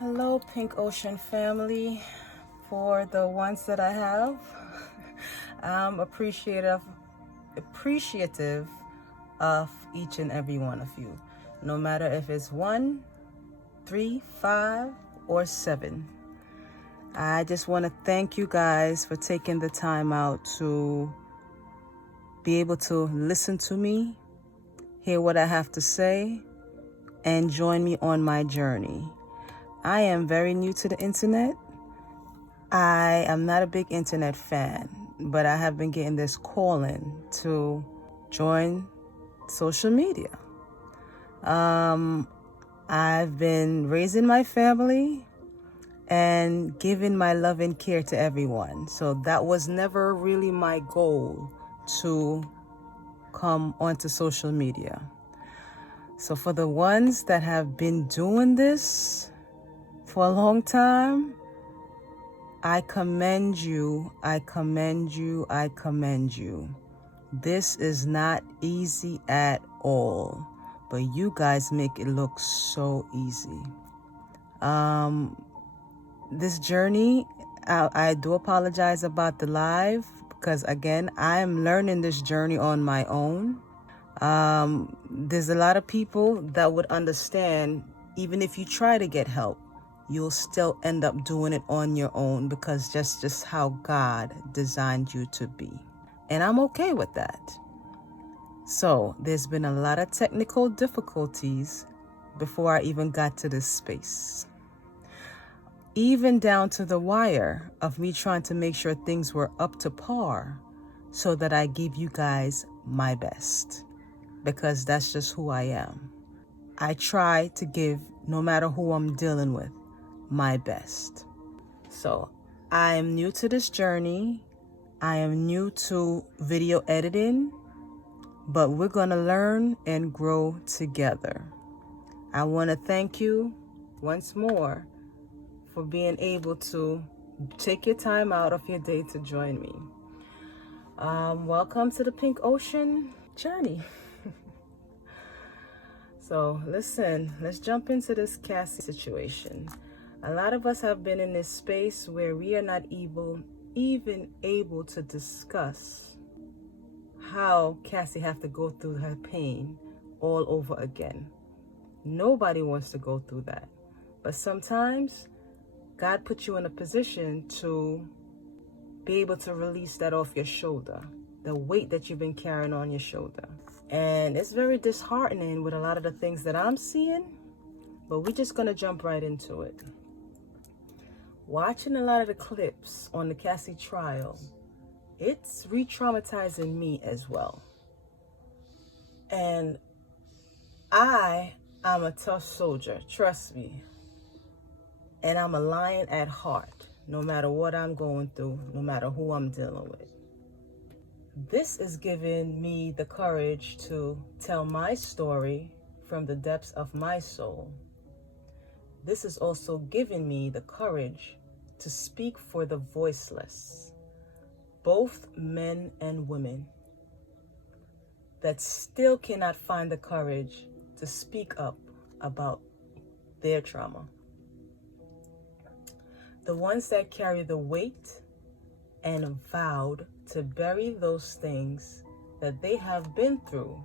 Hello, Pink Ocean family. For the ones that I have, I'm appreciative of each and every one of you, no matter if it's 1, 3, 5, or 7. I just want to thank you guys for taking the time out to be able to listen to me, hear what I have to say, and join me on my journey. I am very new to the internet. I am not a big internet fan, but I have been getting this calling to join social media. I've been raising my family and giving my love and care to everyone. So that was never really my goal to come onto social media. So for the ones that have been doing this for a long time, I commend you, I commend you, I commend you. This is not easy at all, but you guys make it look so easy. This journey, I do apologize about the live because again, I am learning this journey on my own. There's a lot of people that would understand even if you try to get help, you'll still end up doing it on your own because that's just how God designed you to be. And I'm okay with that. So there's been a lot of technical difficulties before I even got to this space. Even down to the wire of me trying to make sure things were up to par so that I give you guys my best. Because that's just who I am. I try to give, no matter who I'm dealing with, my best. So I am new to this journey. I am new to video editing, but we're going to learn and grow together. I want to thank you once more for being able to take your time out of your day to join me. Welcome to the Pink Ocean journey. So listen, let's jump into this Cassie situation. A lot of us have been in this space where we are not even able to discuss how Cassie have to go through her pain all over again. Nobody wants to go through that. But sometimes God puts you in a position to be able to release that off your shoulder, the weight that you've been carrying on your shoulder. And it's very disheartening with a lot of the things that I'm seeing, but we're just going to jump right into it. Watching a lot of the clips on the Cassie trial, it's re-traumatizing me as well. And I am a tough soldier, trust me. And I'm a lion at heart, no matter what I'm going through, no matter who I'm dealing with. This is giving me the courage to tell my story from the depths of my soul. This is also giving me the courage to speak for the voiceless, both men and women, that still cannot find the courage to speak up about their trauma. The ones that carry the weight and vowed to bury those things that they have been through,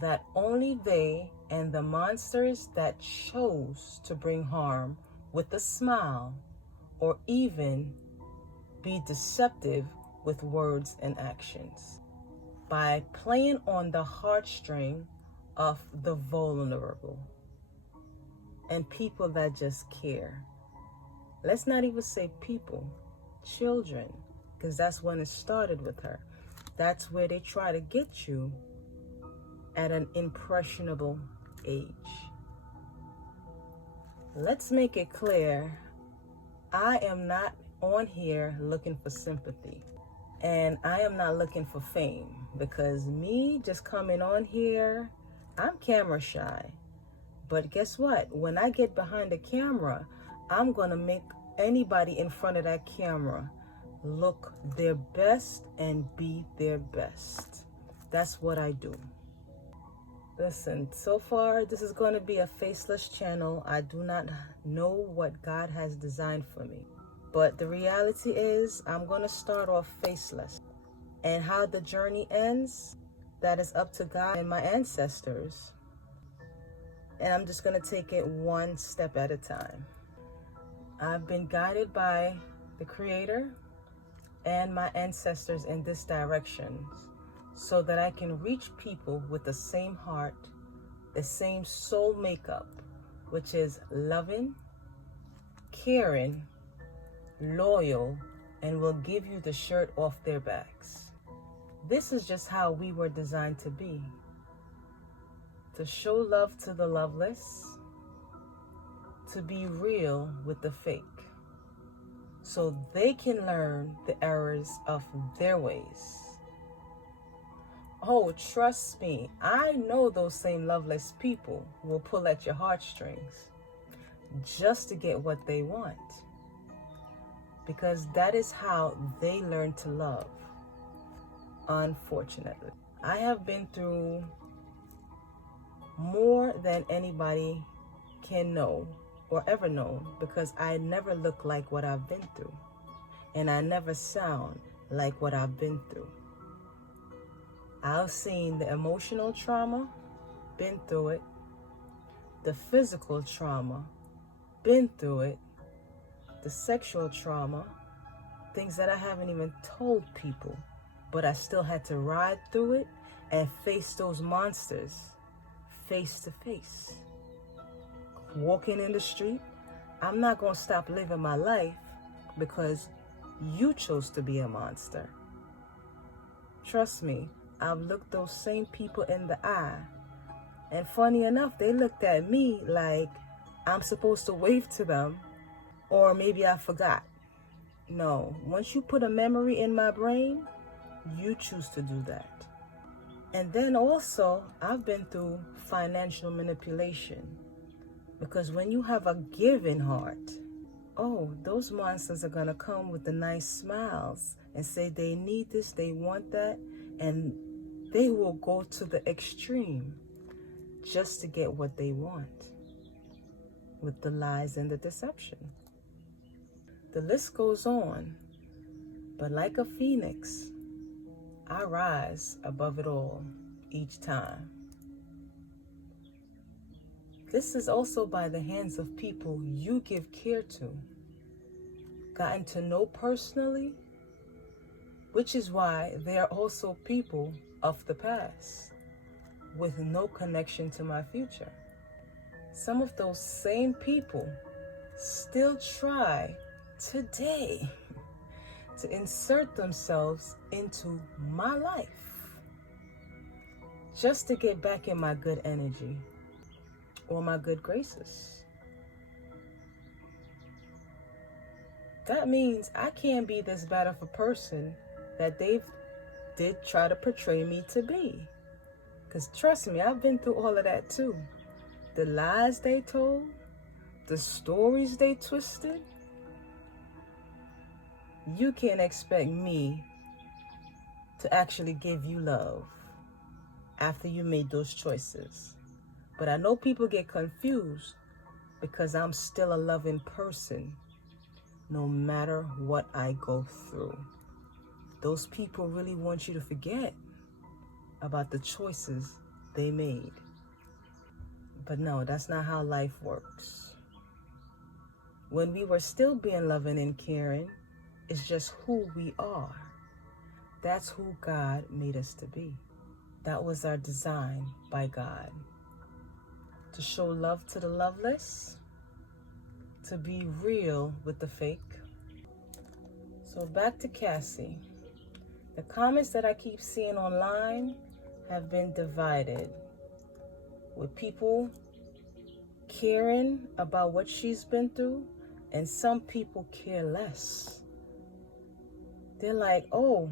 that only they and the monsters that chose to bring harm with a smile or even be deceptive with words and actions by playing on the heartstring of the vulnerable and people that just care. Let's not even say people, children, because that's when it started with her. That's where they try to get you at an impressionable age. Let's make it clear, I am not on here looking for sympathy. And I am not looking for fame, because me just coming on here, I'm camera shy. But guess what? When I get behind the camera, I'm going to make anybody in front of that camera look their best and be their best. That's what I do. Listen, so far this is going to be a faceless channel. I do not know what God has designed for me. But the reality is I'm going to start off faceless. And how the journey ends, that is up to God and my ancestors. And I'm just going to take it one step at a time. I've been guided by the Creator and my ancestors in this direction so that I can reach people with the same heart, the same soul makeup, which is loving, caring, loyal, and will give you the shirt off their backs. This is just how we were designed to be. To show love to the loveless, to be real with the fake, so they can learn the errors of their ways. Oh, trust me, I know those same loveless people will pull at your heartstrings just to get what they want, because that is how they learn to love, unfortunately. I have been through more than anybody can know or ever known, because I never look like what I've been through, and I never sound like what I've been through. I've seen the emotional trauma, been through it, the physical trauma, been through it, the sexual trauma, things that I haven't even told people, but I still had to ride through it and face those monsters face to face. Walking in the street, I'm not going to stop living my life because you chose to be a monster. Trust me, I've looked those same people in the eye, and funny enough, they looked at me like I'm supposed to wave to them, or maybe I forgot. No, once you put a memory in my brain, you choose to do that. And then also, I've been through financial manipulation, because when you have a giving heart, oh, those monsters are going to come with the nice smiles and say they need this, they want that, and they will go to the extreme just to get what they want with the lies and the deception. The list goes on, but like a phoenix, I rise above it all each time. This is also by the hands of people you give care to, gotten to know personally, which is why they are also people of the past with no connection to my future. Some of those same people still try today to insert themselves into my life just to get back in my good energy or my good graces. That means I can't be this bad of a person that they did try to portray me to be. Because trust me, I've been through all of that too. The lies they told, the stories they twisted. You can't expect me to actually give you love after you made those choices. But I know people get confused because I'm still a loving person no matter what I go through. Those people really want you to forget about the choices they made. But no, that's not how life works. When we were still being loving and caring, it's just who we are. That's who God made us to be. That was our design by God. To show love to the loveless, to be real with the fake. So back to Cassie. The comments that I keep seeing online have been divided, with people caring about what she's been through, and some people care less. They're like, oh,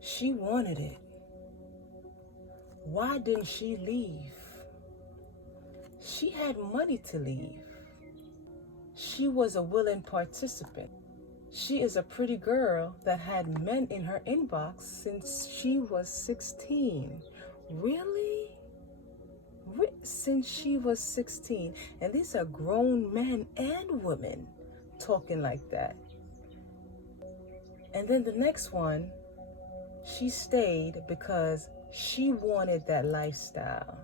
she wanted it. Why didn't she leave? She had money to leave. She was a willing participant. She is a pretty girl that had men in her inbox since she was 16. Really? since she was 16. And these are grown men and women talking like that. And then the next one, she stayed because she wanted that lifestyle.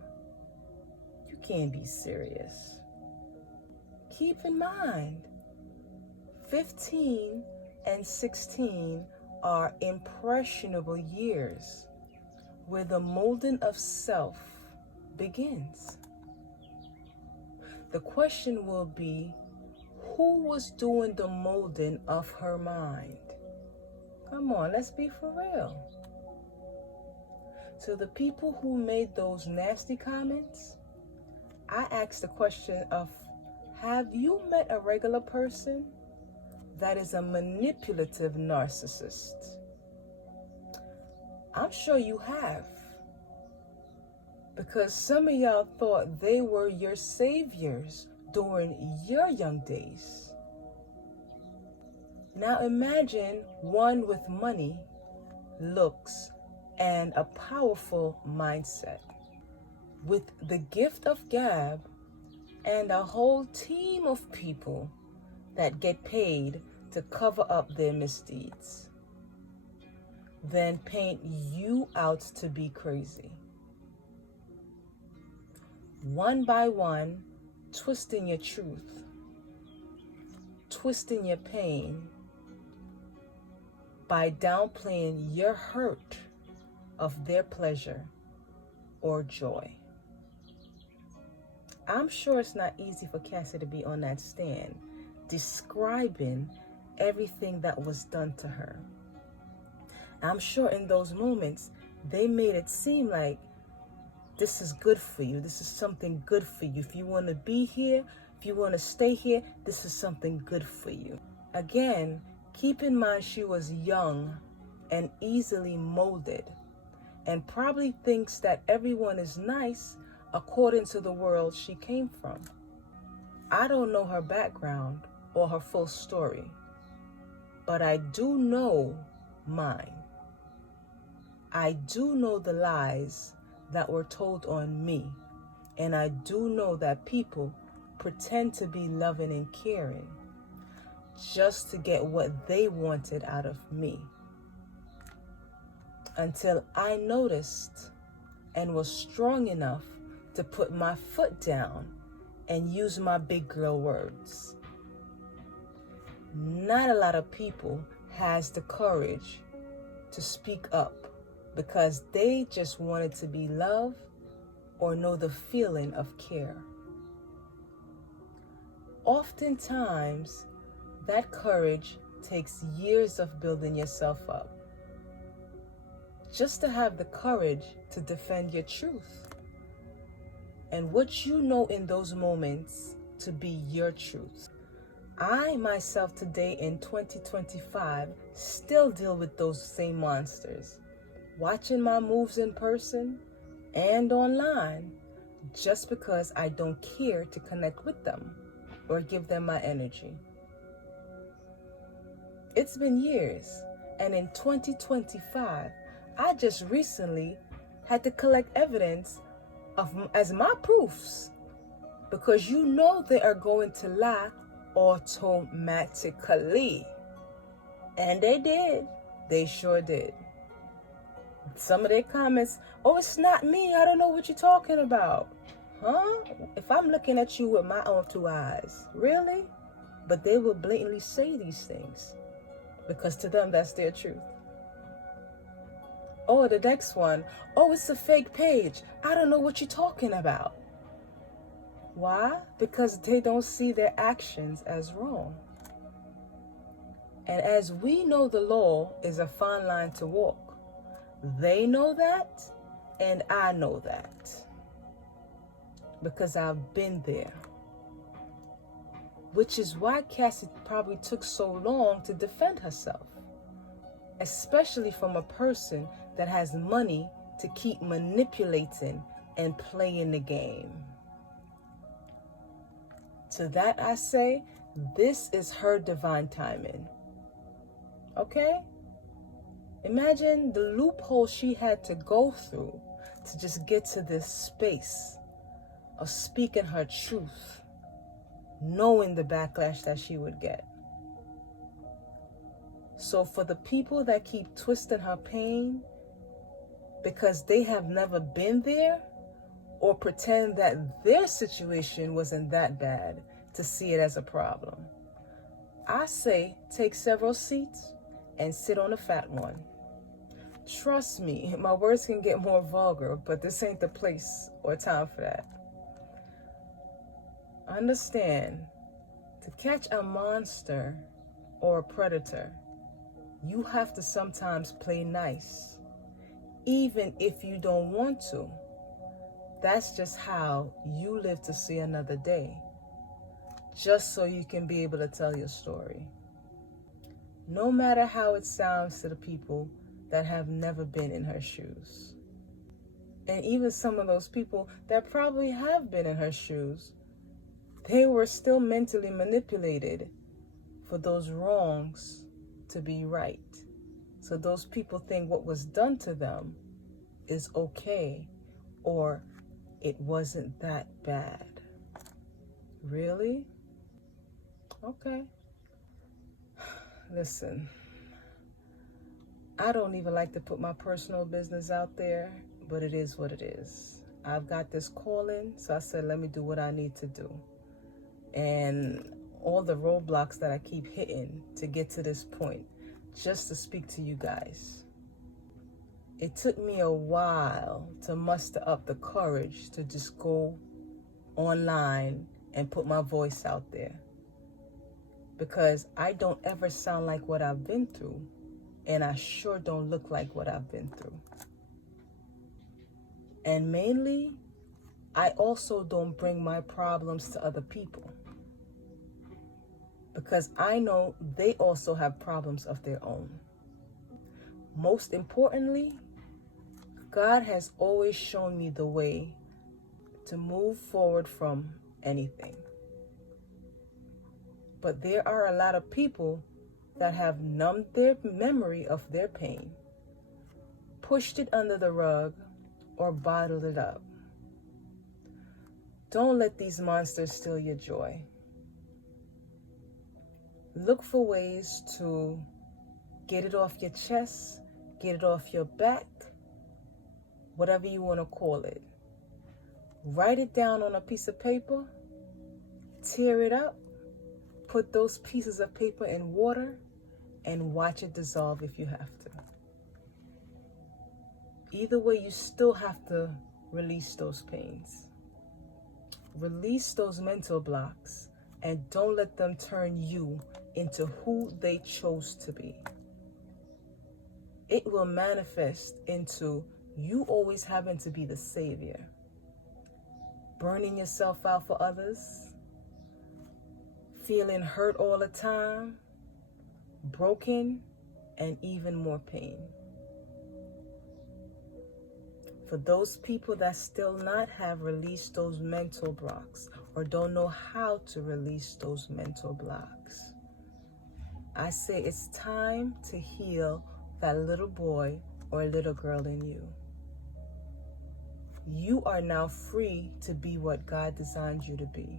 You can't be serious. Keep in mind, 15 and 16 are impressionable years where the molding of self begins. The question will be, who was doing the molding of her mind? Come on, let's be for real. To the people who made those nasty comments, I asked the question of, have you met a regular person that is a manipulative narcissist? I'm sure you have. Because some of y'all thought they were your saviors during your young days. Now imagine one with money, looks, and a powerful mindset, with the gift of gab and a whole team of people that get paid to cover up their misdeeds, then paint you out to be crazy. One by one, twisting your truth, twisting your pain by downplaying your hurt of their pleasure or joy. I'm sure it's not easy for Cassie to be on that stand describing everything that was done to her. I'm sure in those moments they made it seem like this is good for you. This is something good for you. If you want to be here, if you want to stay here, this is something good for you. Again, keep in mind she was young and easily molded and probably thinks that everyone is nice according to the world she came from. I don't know her background or her full story, but I do know mine. I do know the lies that were told on me, and I do know that people pretend to be loving and caring just to get what they wanted out of me, until I noticed and was strong enough to put my foot down and use my big girl words. Not a lot of people has the courage to speak up because they just wanted to be loved or know the feeling of care. Oftentimes, that courage takes years of building yourself up just to have the courage to defend your truth and what you know in those moments to be your truth. I myself today in 2025 still deal with those same monsters, watching my moves in person and online just because I don't care to connect with them or give them my energy. It's been years, and in 2025, I just recently had to collect evidence as my proofs, because you know they are going to lie automatically. And they did. They sure did. Some of their comments, oh, it's not me. I don't know what you're talking about. Huh? If I'm looking at you with my own two eyes. Really? But they will blatantly say these things because to them, that's their truth. Oh, the next one, oh, it's a fake page. I don't know what you're talking about. Why? Because they don't see their actions as wrong. And as we know, the law is a fine line to walk. They know that, and I know that. Because I've been there. Which is why Cassie probably took so long to defend herself. Especially from a person that has money to keep manipulating and playing the game. To that I say, this is her divine timing. Okay? Imagine the loophole she had to go through to just get to this space of speaking her truth, knowing the backlash that she would get. So for the people that keep twisting her pain because they have never been there, or pretend that their situation wasn't that bad to see it as a problem, I say take several seats and sit on a fat one. Trust me, my words can get more vulgar, but this ain't the place or time for that. Understand, to catch a monster or a predator, you have to sometimes play nice, even if you don't want to. That's just how you live to see another day, just so you can be able to tell your story. No matter how it sounds to the people that have never been in her shoes. And even some of those people that probably have been in her shoes, they were still mentally manipulated for those wrongs to be right. So those people think what was done to them is okay, or it wasn't that bad. Really? Okay. Listen, I don't even like to put my personal business out there, but it is what it is. I've got this calling, so I said, let me do what I need to do. And all the roadblocks that I keep hitting to get to this point, just to speak to you guys. It took me a while to muster up the courage to just go online and put my voice out there, because I don't ever sound like what I've been through, and I sure don't look like what I've been through. And mainly, I also don't bring my problems to other people, because I know they also have problems of their own. Most importantly, God has always shown me the way to move forward from anything. But there are a lot of people that have numbed their memory of their pain, pushed it under the rug, or bottled it up. Don't let these monsters steal your joy. Look for ways to get it off your chest, get it off your back, whatever you want to call it. Write it down on a piece of paper, tear it up, put those pieces of paper in water, and watch it dissolve if you have to. Either way, you still have to release those pains. Release those mental blocks, and don't let them turn you into who they chose to be. It will manifest into you always having to be the savior, burning yourself out for others, feeling hurt all the time, broken, and even more pain. For those people that still not have released those mental blocks, or don't know how to release those mental blocks, I say it's time to heal that little boy or little girl in you. You are now free to be what God designed you to be.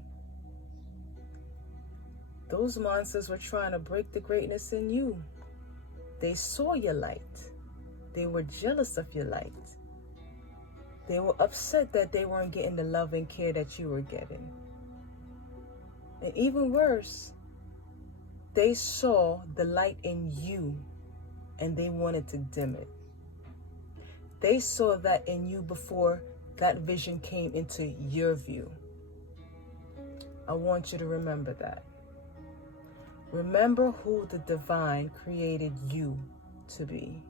Those monsters were trying to break the greatness in you. They saw your light. They were jealous of your light. They were upset that they weren't getting the love and care that you were getting. And even worse, they saw the light in you and they wanted to dim it. They saw that in you before that vision came into your view. I want you to remember that. Remember who the divine created you to be.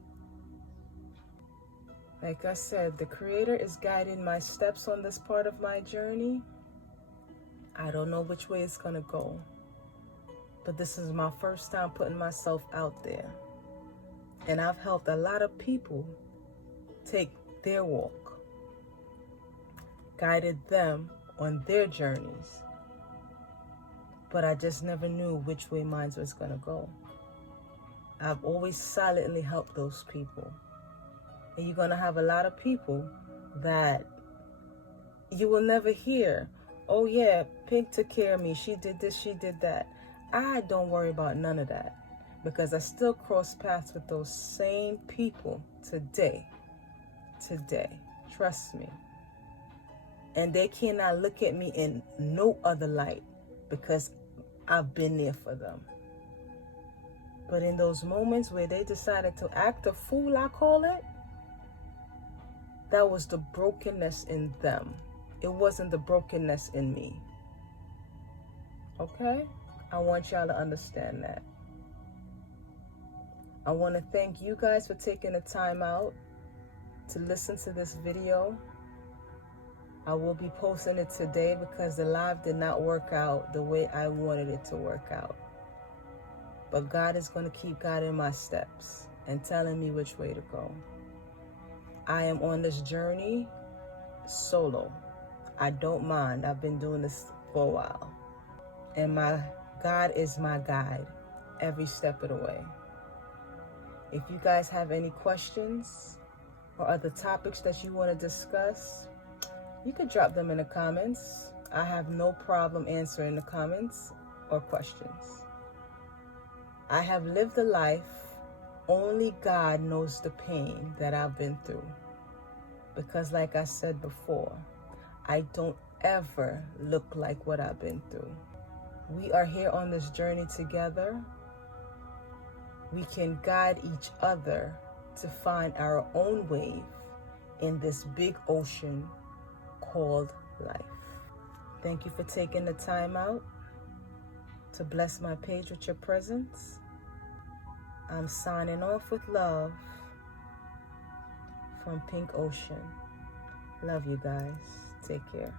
Like I said, the Creator is guiding my steps on this part of my journey. I don't know which way it's going to go, but this is my first time putting myself out there. And I've helped a lot of people take their walk, guided them on their journeys. But I just never knew which way mine was going to go. I've always silently helped those people. And you're going to have a lot of people that You will never hear, oh yeah, Pynk took care of me. She did this, she did that. I don't worry about none of that because I still cross paths with those same people today. Trust me. And they cannot look at me in no other light because I've been there for them. But in those moments where they decided to act a fool, I call it, that was the brokenness in them. It wasn't the brokenness in me. Okay? I want y'all to understand that. I want to thank you guys for taking the time out to listen to this video. I will be posting it today because the live did not work out the way I wanted it to work out. But God is going to keep guiding my steps and telling me which way to go. I am on this journey solo. I don't mind. I've been doing this for a while. And my God is my guide every step of the way. If you guys have any questions or other topics that you want to discuss, you could drop them in the comments. I have no problem answering the comments or questions. I have lived a life, only God knows the pain that I've been through. Because like I said before, I don't ever look like what I've been through. We are here on this journey together. We can guide each other to find our own wave in this big ocean called life. Thank you for taking the time out to bless my page with your presence. I'm signing off with love from Pynk Ocean. Love you guys. Take care.